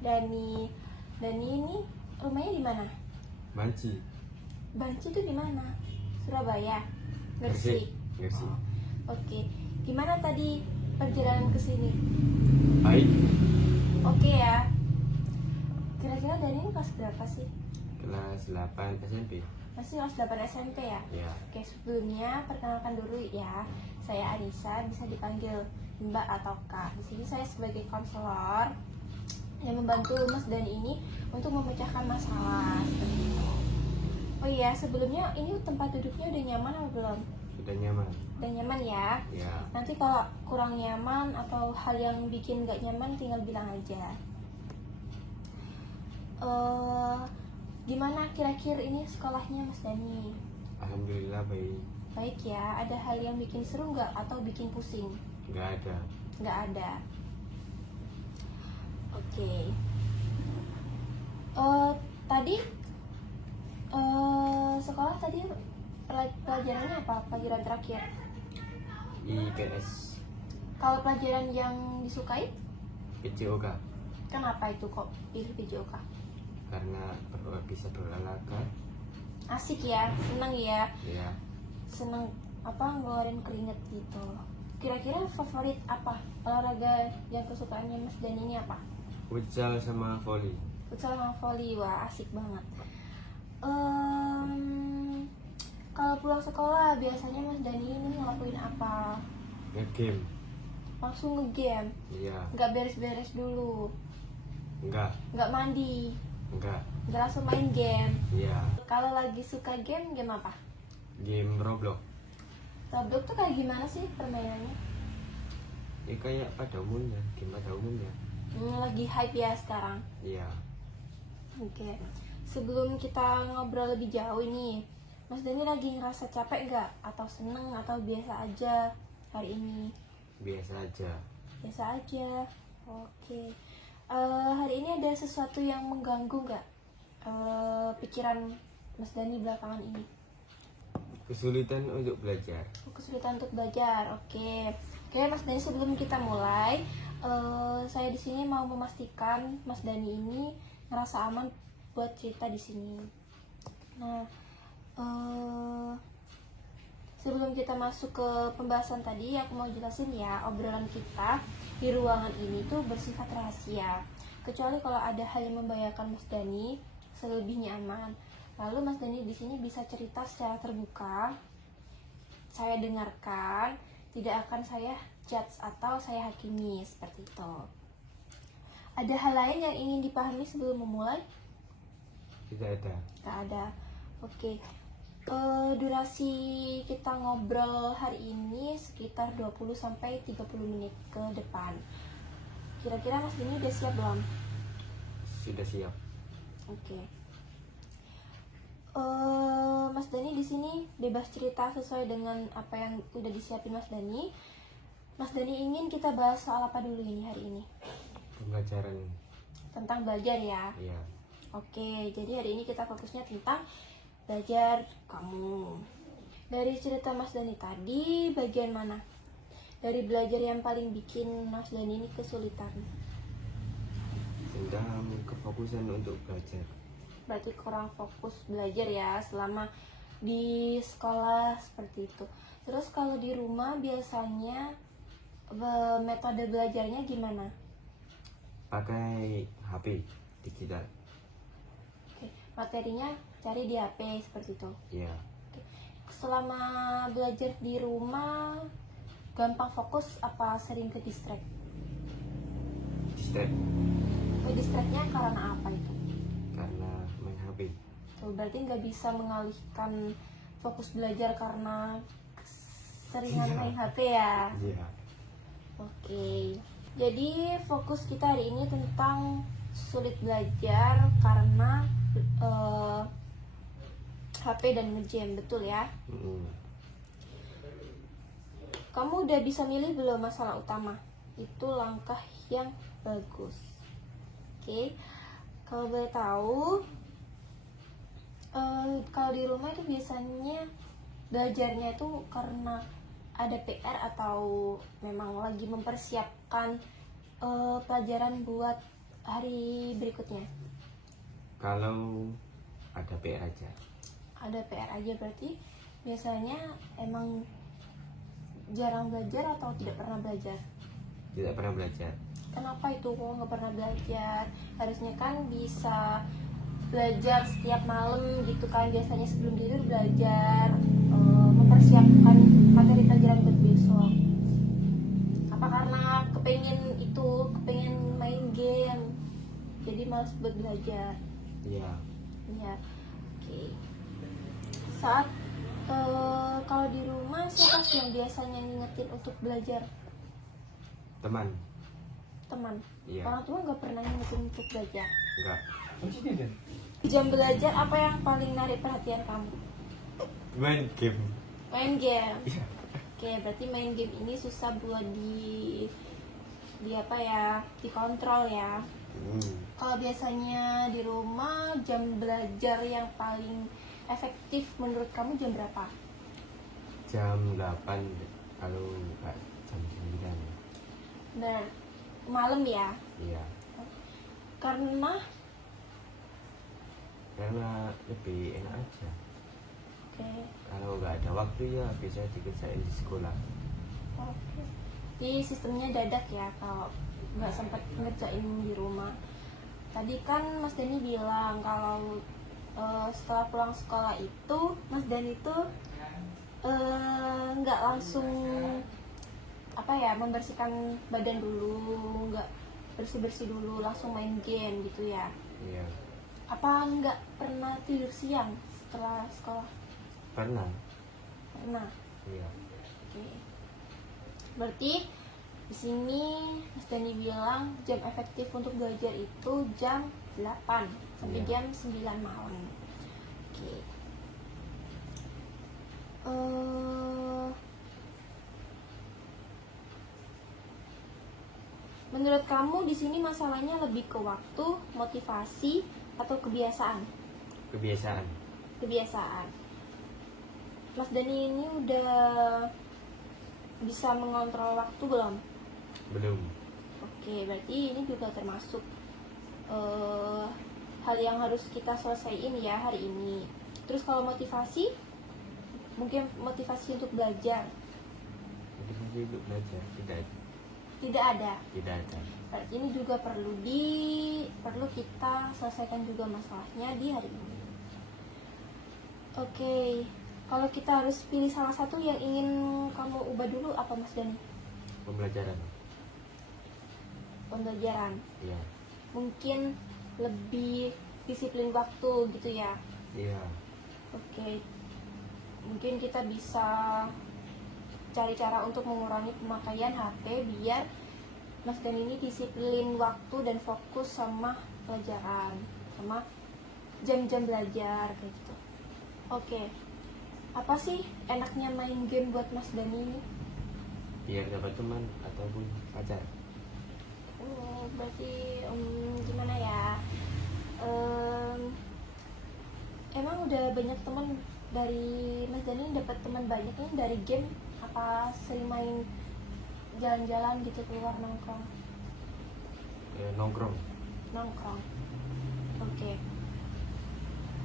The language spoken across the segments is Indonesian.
Dani. Dani ini rumahnya di mana? Banci. Banci itu di mana? Surabaya. Gresik. Gresik. Oke. Gimana tadi perjalanan ke sini? Baik. Oke ya. Kira-kira Dani ini kelas berapa sih? Kelas 8 SMP. Masih kelas 8 SMP ya? Ya. Oke, sebelumnya perkenalkan dulu ya. Saya Anissa, bisa dipanggil Mbak atau Kak. Di sini saya sebagai konselor yang membantu Mas Dani ini untuk memecahkan masalah seperti itu. Oh iya, sebelumnya ini tempat duduknya udah nyaman atau belum? Sudah nyaman. Udah nyaman ya? Ya. Nanti kalau kurang nyaman atau hal yang bikin gak nyaman tinggal bilang aja. Gimana kira-kira ini sekolahnya Mas Dani? Alhamdulillah baik. Baik ya, ada hal yang bikin seru nggak atau bikin pusing? Nggak ada. Nggak ada. Oke. Tadi sekolah tadi pelajarannya apa? Pelajaran terakhir. IPS. Kalau pelajaran yang disukai, PJOK. kenapa itu kok pilih PJOK? Karena bisa berolahraga. Asik ya, seneng ya, Ya. seneng apa ngeluarin keringet gitu. Kira-kira favorit apa olahraga yang kesukaannya Mas Dani ini apa? Futsal sama volley. Futsal sama volley, wah asik banget. Kalau pulang sekolah biasanya Mas Dani ini ngelakuin apa? Nge-game. Langsung nge-game? Iya. Nggak beres-beres dulu? Enggak. Nggak mandi? Enggak. Nggak langsung main game? Iya. Kalau lagi suka game apa? Game Roblox. Roblox tuh kayak gimana sih permainannya? Ya kayak pada umumnya, game pada umumnya. Lagi hype ya sekarang. Iya. Oke. Sebelum kita ngobrol lebih jauh ini, Mas Dani lagi ngerasa capek nggak? Atau seneng atau biasa aja hari ini? Biasa aja. Biasa aja. Oke. Hari ini ada sesuatu yang mengganggu nggak pikiran Mas Dani belakangan ini? Kesulitan untuk belajar. Kesulitan untuk belajar. Oke. Oke, Mas Dani, sebelum kita mulai, saya di sini mau memastikan Mas Dani ini ngerasa aman buat cerita di sini. Nah, sebelum kita masuk ke pembahasan tadi, aku mau jelasin ya, obrolan kita di ruangan ini tuh bersifat rahasia. Kecuali kalau ada hal yang membahayakan Mas Dani, selebihnya aman. Lalu Mas Dani di sini bisa cerita secara terbuka. Saya dengarkan, tidak akan saya judge atau saya hakimi seperti itu. Ada hal lain yang ingin dipahami sebelum memulai? Tidak ada. Tidak ada. Oke. Durasi kita ngobrol hari ini sekitar 20-30 menit ke depan. Kira-kira Mas Dani udah siap belum? Sudah siap. Oke. Mas Dani di sini bebas cerita sesuai dengan apa yang udah disiapin Mas Dani. Mas Dani ingin kita bahas soal apa dulu ini hari ini? Pembelajaran. Tentang belajar ya. Iya. Oke, jadi hari ini kita fokusnya tentang belajar kamu. Dari cerita Mas Dani tadi, bagian mana dari belajar yang paling bikin Mas Dani ini kesulitan? Tentang kefokusan untuk belajar. Berarti kurang fokus belajar ya selama di sekolah seperti itu. Terus kalau di rumah biasanya metode belajarnya gimana? Pakai HP digital. Oke, materinya cari di HP seperti itu. Iya. Oke. Selama belajar di rumah gampang fokus apa sering ke distract? Distract. Distractnya karena apa itu? Karena main HP. Tuh, berarti nggak bisa mengalihkan fokus belajar karena seringan main HP ya? Iya. Oke. Jadi fokus kita hari ini tentang sulit belajar karena HP dan nge-game, betul ya? Kamu udah bisa milih belum masalah utama? Itu langkah yang bagus. Oke. Kalau boleh tahu, kalau di rumah itu biasanya belajarnya itu karena ada PR atau memang lagi mempersiapkan pelajaran buat hari berikutnya? Kalau ada PR aja. Ada PR aja berarti biasanya emang jarang belajar atau tidak pernah belajar? Tidak pernah belajar. Kenapa itu kok nggak pernah belajar? Harusnya kan bisa belajar setiap malam gitu kan, biasanya sebelum tidur belajar, mempersiapkan materi pelajaran buat besok. Apa karena kepengen main game jadi malas buat belajar? Iya. Ya, oke. Saat kalau di rumah siapa sih yang biasanya ngingetin untuk belajar? Teman. Teman. Iya. Orang tua nggak pernah ngingetin untuk belajar. Enggak. Jam belajar apa yang paling narik perhatian kamu? Main game. Main game. Iya. Oke, berarti main game ini susah buat di apa ya, dikontrol ya. Kalau biasanya di rumah jam belajar yang paling efektif menurut kamu jam berapa? Jam 8, kalau enggak jam 9. Nah, malam ya. Iya. Karena lebih enak aja. oke. Kalau nggak ada waktu ya bisa dikerjain di sekolah. Oke. Jadi sistemnya dadak ya kalau nggak sempat ngerjain di rumah. Tadi kan Mas Dani bilang kalau setelah pulang sekolah itu Mas Dani itu nggak langsung apa ya, membersihkan badan dulu, nggak bersih dulu langsung main game gitu ya. Iya. Apa nggak pernah tidur siang setelah sekolah? Pernah. Pernah. Iya. Oke. Berarti di sini Mas Dani bilang jam efektif untuk belajar itu jam 8 sampai Iya. jam 9 malam. Oke. Menurut kamu di sini masalahnya lebih ke waktu, motivasi, atau kebiasaan? Kebiasaan. Kebiasaan. Mas Dani ini udah bisa mengontrol waktu belum? Belum. Oke, berarti ini juga termasuk hal yang harus kita selesaiin ya hari ini. Terus kalau motivasi, mungkin motivasi untuk belajar Motivasi untuk belajar tidak tidak ada. tidak ada. Berarti ini juga perlu kita selesaikan juga masalahnya di hari ini. Oke, kalau kita harus pilih salah satu yang ingin kamu ubah dulu, apa Mas Dani? Pembelajaran. Pembelajaran. Iya. Mungkin lebih disiplin waktu gitu ya. Iya. Oke. Mungkin kita bisa cari cara untuk mengurangi pemakaian HP biar Mas Dani ini disiplin waktu dan fokus sama pelajaran, sama jam-jam belajar kayak gitu. Oke. Apa sih enaknya main game buat Mas Dani ini? Biar dapat teman ataupun pacar. Berarti gimana ya? Emang udah banyak teman dari Mas Dani, dapat teman banyak nih dari game, apa sering main jalan-jalan gitu, keluar nongkrong? Nongkrong. Oke.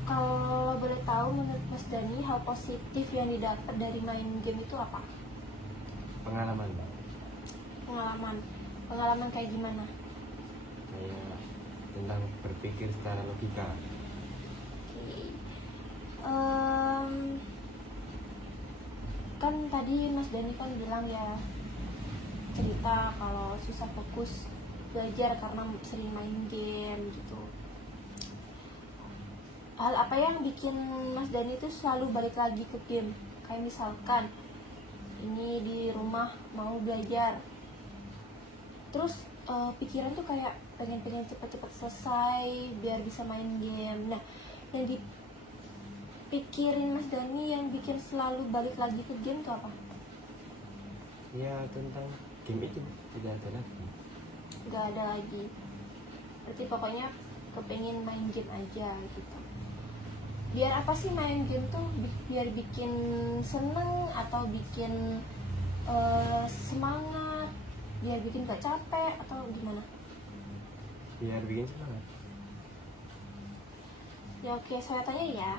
Kalau boleh tahu menurut Mas Dani hal positif yang didapat dari main game itu apa? Pengalaman. Pengalaman kayak gimana? Kayak tentang berpikir secara logika. Oke. Kan tadi Mas Dani kan bilang ya, cerita kalau susah fokus belajar karena sering main game gitu. Hal apa yang bikin Mas Dani itu selalu balik lagi ke game? Kayak misalkan ini di rumah mau belajar, terus pikiran tuh kayak pengen cepet-cepet selesai biar bisa main game. Nah, yang dipikirin Mas Dani yang bikin selalu balik lagi ke game tuh apa? Ya tentang game itu tidak ada lagi. Gak ada lagi. Berarti pokoknya kepengen main game aja gitu. Biar apa sih main game tuh? Biar bikin seneng atau bikin semangat biar bikin gak capek atau gimana? Biar bikin semangat. Ya oke, saya tanya ya,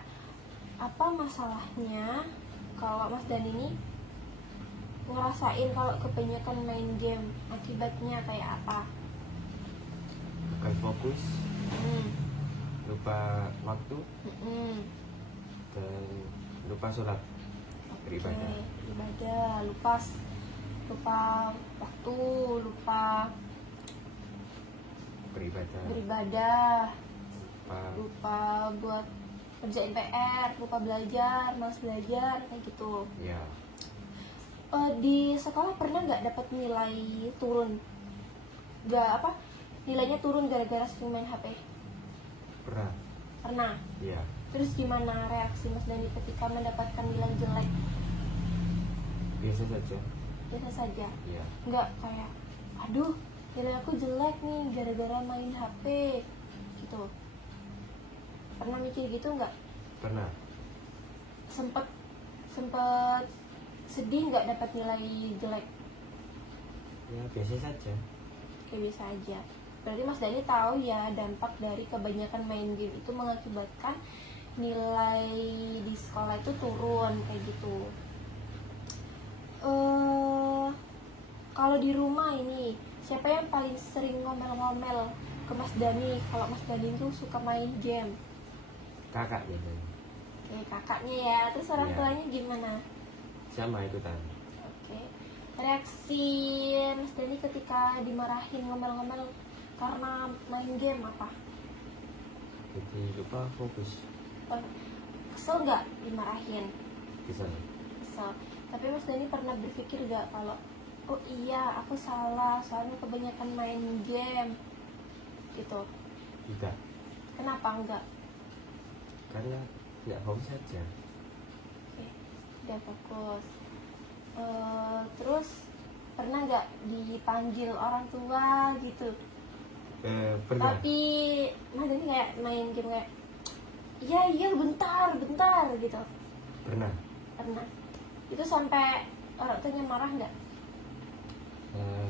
apa masalahnya kalau Mas Dani ini ngerasain kalau kebanyakan main game, akibatnya kayak apa? Bukan fokus, Hmm. lupa waktu, Hmm. dan lupa sholat, beribadah. Oke, beribadah, lupa waktu, lupa Beribadah, beribadah, lupa lupa buat kerjain PR, lupa belajar, malas belajar, kayak gitu. ya. Di sekolah pernah nggak dapat nilai turun? Nggak apa? Nilainya turun gara-gara sering main HP? Pernah, Pernah. ya. Terus gimana reaksi Mas Dani ketika mendapatkan nilai jelek? Biasa saja, Biasa saja. ya. Nggak kayak, aduh nilai aku jelek nih gara-gara main HP gitu. Pernah mikir gitu nggak? Pernah, Sempet sedih nggak dapat nilai jelek? ya biasa saja. Kayak biasa aja. Berarti Mas Dani tahu ya dampak dari kebanyakan main game itu mengakibatkan nilai di sekolah itu turun kayak gitu. Kalau di rumah ini siapa yang paling sering ngomel-ngomel ke Mas Dani kalau Mas Dani itu suka main game? Kakak biasanya. Kakaknya ya. Terus orang Iya. tuanya gimana? Sama ikutan. Oke. Reaksi Mas Dani ketika dimarahin ngomel-ngomel karena main game apa? Jadi lupa fokus. Kesel nggak dimarahin? Bisa. Kesel. Tapi Mas Dani pernah berpikir nggak kalau oh iya aku salah soalnya kebanyakan main game gitu? Tidak. Kenapa enggak? Karena tidak fokus saja. Oke, udah fokus. Terus pernah nggak dipanggil orang tua gitu? Pernah. Tapi Mas Dani kayak main game kayak iya bentar gitu. Pernah. Pernah. Itu sampai orang tuanya marah nggak?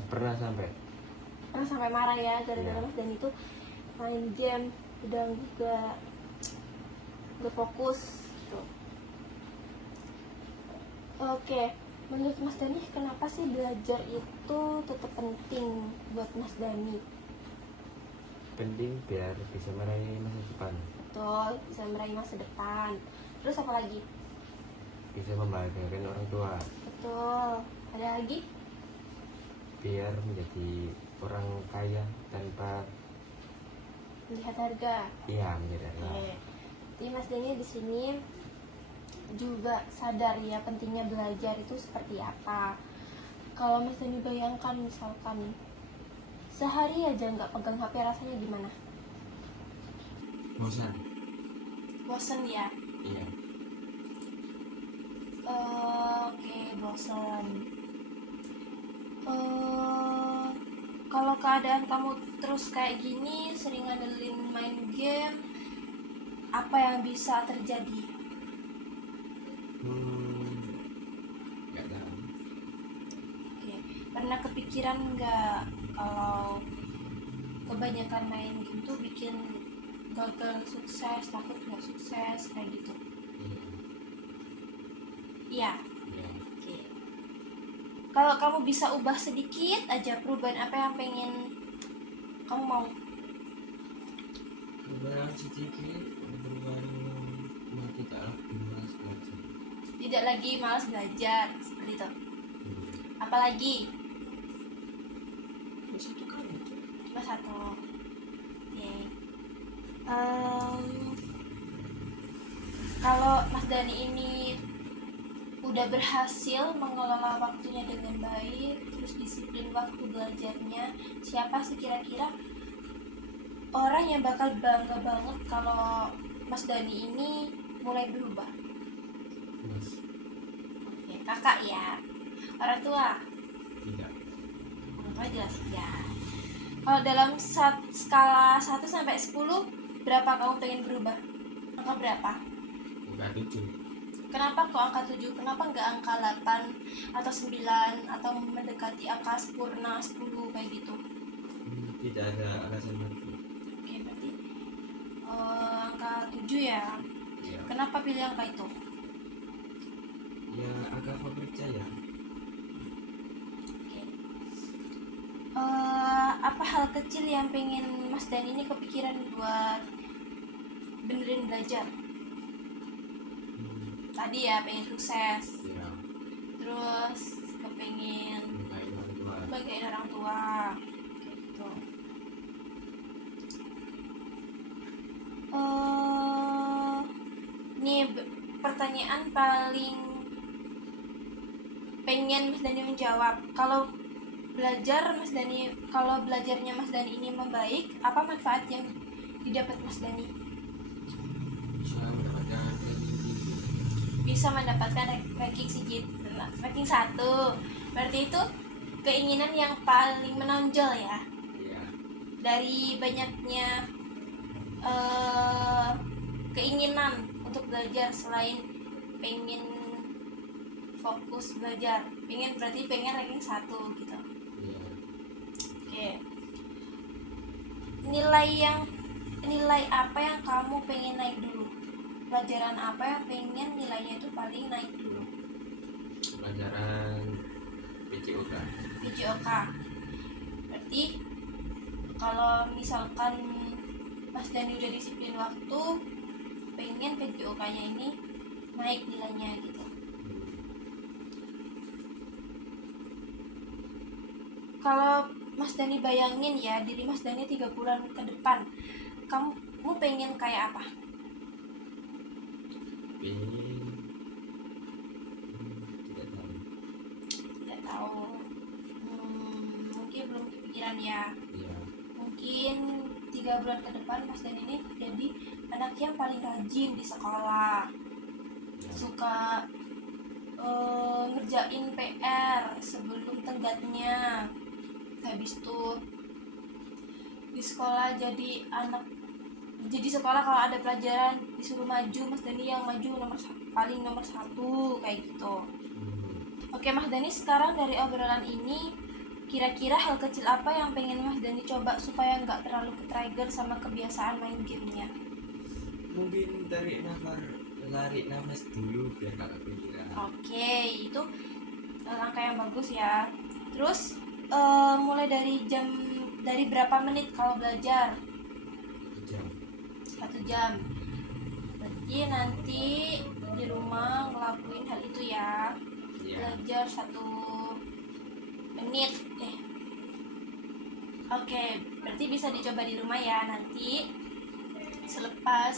Pernah sampai. Pernah sampai marah ya gara-gara Iya. Mas Dani itu main game udah gak fokus gitu. Oke, menurut Mas Dani kenapa sih belajar itu tetap penting buat Mas Dani? Penting biar bisa meraih masa depan. Betul, bisa meraih masa depan. Terus apa lagi? Bisa membahagiakan orang tua. Betul. Ada lagi? Biar menjadi orang kaya tanpa Melihat harga. menjadi Oke. Jadi Mas Dani di sini juga sadar ya pentingnya belajar itu seperti apa. Kalau Mas Dani bayangkan misalkan sehari aja nggak pegang HP rasanya gimana? bosan. Bosen ya? Iya. Oke, bosen. Kalau keadaan kamu terus kayak gini, sering ngandelin main game, apa yang bisa terjadi? Nggak tahu. Oke, pernah kepikiran nggak kalau kebanyakan main game tuh bikin gagal sukses, takut nggak sukses kayak gitu? Iya. Iya. Oke. Kalau kamu bisa ubah sedikit aja perubahan apa yang pengen kamu mau? Berubah sedikit, berubah mati tak lagi malas belajar. Tidak lagi malas belajar seperti itu. Apalagi? Satu kali itu. Cuma satu. Oke. Kalau Mas Dani ini udah berhasil mengelola waktunya dengan baik, terus disiplin waktu belajarnya, siapa sih kira-kira orang yang bakal bangga banget kalau Mas Dani ini mulai berubah? Mas. Ya, kakak ya. Orang tua? Tidak. Orang tua jelas ya. Kalau dalam skala 1 sampai 10, berapa kamu pengen berubah? Angka berapa? Enggak 7. Kenapa kok angka 7? Kenapa nggak angka 8 atau 9 atau mendekati angka sempurna 10 kayak gitu? Tidak ada alasan lagi. Oke, berarti angka 7 ya. Ya, Kenapa pilih angka itu? ya agak favorit saya. Oke. Apa hal kecil yang pengen Mas Dan ini kepikiran buat benerin belajar? Tadi ya pengen sukses, Ya, terus kepengen nikahin orang tua. bagain orang tua kayak gitu. Nih pertanyaan paling pengen Mas Dani menjawab. Kalau belajarnya Mas Dani ini membaik, apa manfaat yang didapat Mas Dani? Bisa mendapatkan ranking tinggi. Bisa mendapatkan ranking ranking 1. Berarti itu keinginan yang paling menonjol ya Ya, dari banyaknya keinginan untuk belajar. Selain pengen fokus belajar, berarti pengen ranking 1 gitu. ya. Oke. Nilai apa yang kamu pengen naik dulu? Pelajaran apa yang pengen nilainya itu paling naik dulu? Pelajaran PJOK. PJOK. Berarti kalau misalkan Mas Dani udah disiplin waktu, pengen PJOK-nya ini naik nilainya gitu. Kalau Mas Dani bayangin ya, diri Mas Dani 3 bulan ke depan, kamu pengen kayak apa? Pengen tidak tahu. Tidak tahu. Mungkin belum kepikiran ya. Ya, Mungkin 3 bulan ke depan Mas Dani ini jadi anak yang paling rajin di sekolah, ya. suka ngerjain PR sebelum tenggatnya. Habis itu di sekolah jadi sekolah kalau ada pelajaran disuruh maju, Mas Dani yang maju paling nomor 1 kayak gitu. Oke Mas Dani, sekarang dari obrolan ini kira-kira hal kecil apa yang pengen Mas Dani coba supaya nggak terlalu ke-trigger sama kebiasaan main gamenya? Mungkin lari nafas dulu biar gak kepikiran. Oke, itu langkah yang bagus ya. Terus mulai dari berapa menit kalau belajar? Jam. 1 jam. Berarti nanti di rumah ngelakuin hal itu ya. Ya, Belajar 1 menit. Oke, berarti bisa dicoba di rumah ya. Nanti selepas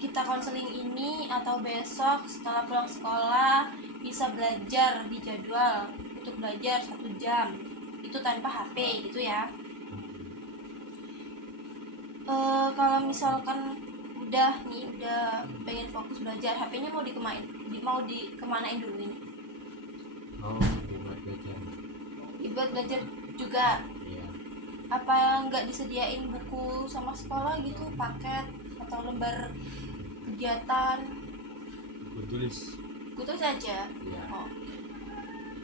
kita konseling ini atau besok setelah pulang sekolah bisa belajar di jadwal untuk belajar 1 jam. Itu tanpa HP gitu ya. Kalau misalkan udah pengen fokus belajar, HP-nya mau dikemanain dulu ini? mau buat belajar. Dibuat belajar juga. Ya, Apa nggak disediain buku sama sekolah gitu, paket atau lembar kegiatan? aku tulis. Gitu saja. Ya, Oh,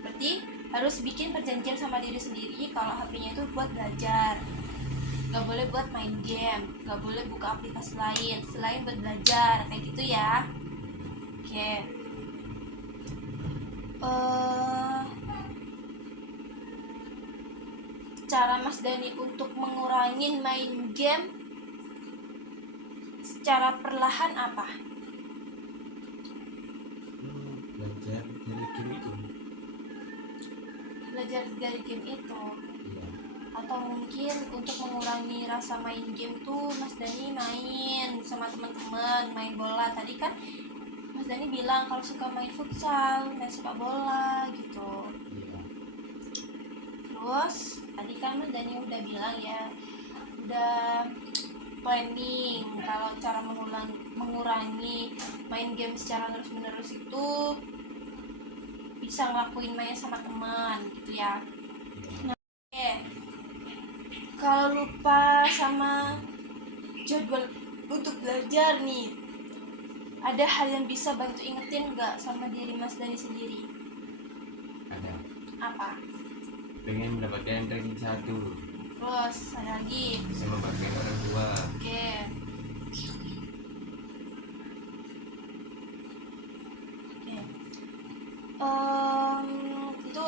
berarti harus bikin perjanjian sama diri sendiri kalau HP-nya itu buat belajar, nggak boleh buat main game, nggak boleh buka aplikasi lain selain buat belajar kayak gitu ya. Oke. Cara Mas Dani untuk mengurangi main game secara perlahan apa? belajar dari game itu. Belajar dari game itu. Ya, Atau mungkin untuk mengurangi rasa main game tuh Mas Dani main sama teman-teman, main bola. Tadi kan Mas Dani bilang kalau suka main futsal, main sepak bola gitu. ya. Terus tadi kan Mas Dani udah bilang ya, udah planning kalau cara mengurangi main game secara terus-menerus itu bisa ngelakuin main sama teman gitu ya. Oke. Kalau lupa sama jadwal untuk belajar nih, Ada hal yang bisa bantu ingetin nggak sama diri Mas Dani sendiri? Ada. Apa? Pengen mendapatkan ranking 1. Terus ada lagi. Bisa membanggakan orang tua. Oke. Oke. Itu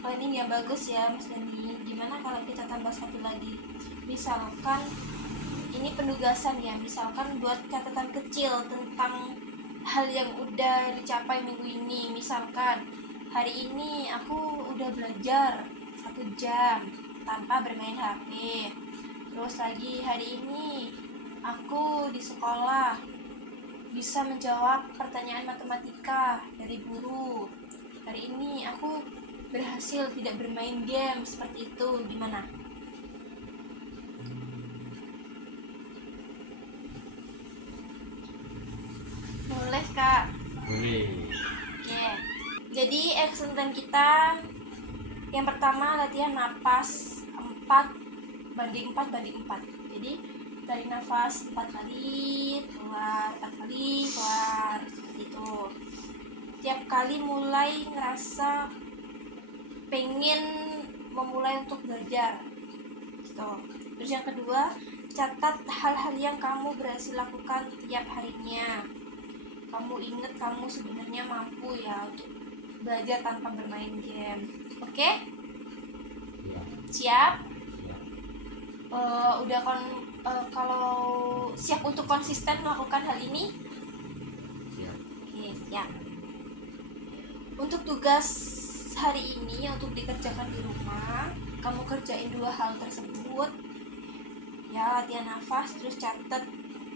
planning yang bagus ya Mas Dani. Gimana kalau kita tambah satu lagi? Misalkan ini penugasan ya, misalkan buat catatan kecil tentang hal yang udah dicapai minggu ini. Misalkan hari ini aku udah belajar 1 jam tanpa bermain HP. Terus lagi hari ini aku di sekolah bisa menjawab pertanyaan matematika dari guru. Hari ini aku berhasil tidak bermain game seperti itu. Gimana? Boleh Kak. Boleh. Oke. Jadi action time kita yang pertama latihan napas 4:4:4. Jadi tarik nafas 4 kali, keluar 4 kali, keluar seperti itu. Tiap kali mulai ngerasa pengen memulai untuk belajar. Gitu. Terus yang kedua, catat hal-hal yang kamu berhasil lakukan tiap harinya. Kamu ingat kamu sebenarnya mampu ya untuk belajar tanpa bermain game. Oke? Ya. Siap? Ya. Kalau siap untuk konsisten melakukan hal ini? Siap. Oke, siap. Untuk tugas hari ini untuk dikerjakan di rumah, kamu kerjain 2 hal tersebut. Ya, latihan nafas, terus catat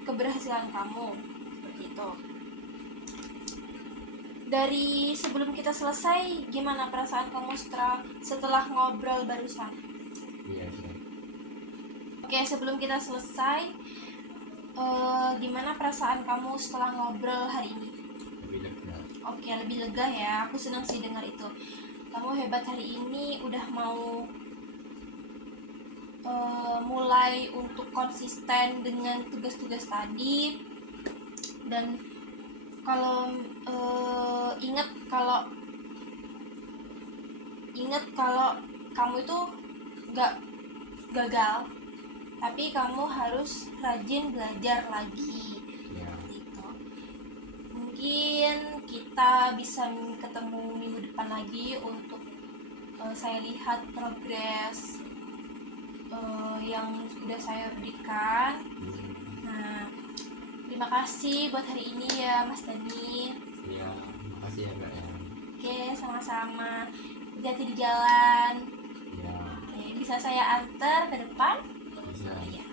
keberhasilan kamu. Seperti itu. Dari sebelum kita selesai, gimana perasaan kamu setelah ngobrol barusan? Iya, siap. Oke, sebelum kita selesai, gimana perasaan kamu setelah ngobrol hari ini? Lebih lega. Oke, lebih lega ya. Aku senang sih dengar itu. Kamu hebat hari ini, udah mau mulai untuk konsisten dengan tugas-tugas tadi. Dan kalau ingat kalau kamu itu nggak gagal, tapi kamu harus rajin belajar lagi. Ya. Gitu. Mungkin kita bisa ketemu minggu depan lagi untuk saya lihat progres yang sudah saya berikan. Nah, terima kasih buat hari ini ya Mas Dani. Iya, makasih ya Kak ya. Oke, sama-sama. Hati-hati di jalan. Iya, Oke, bisa saya antar ke depan? bisa. Iya.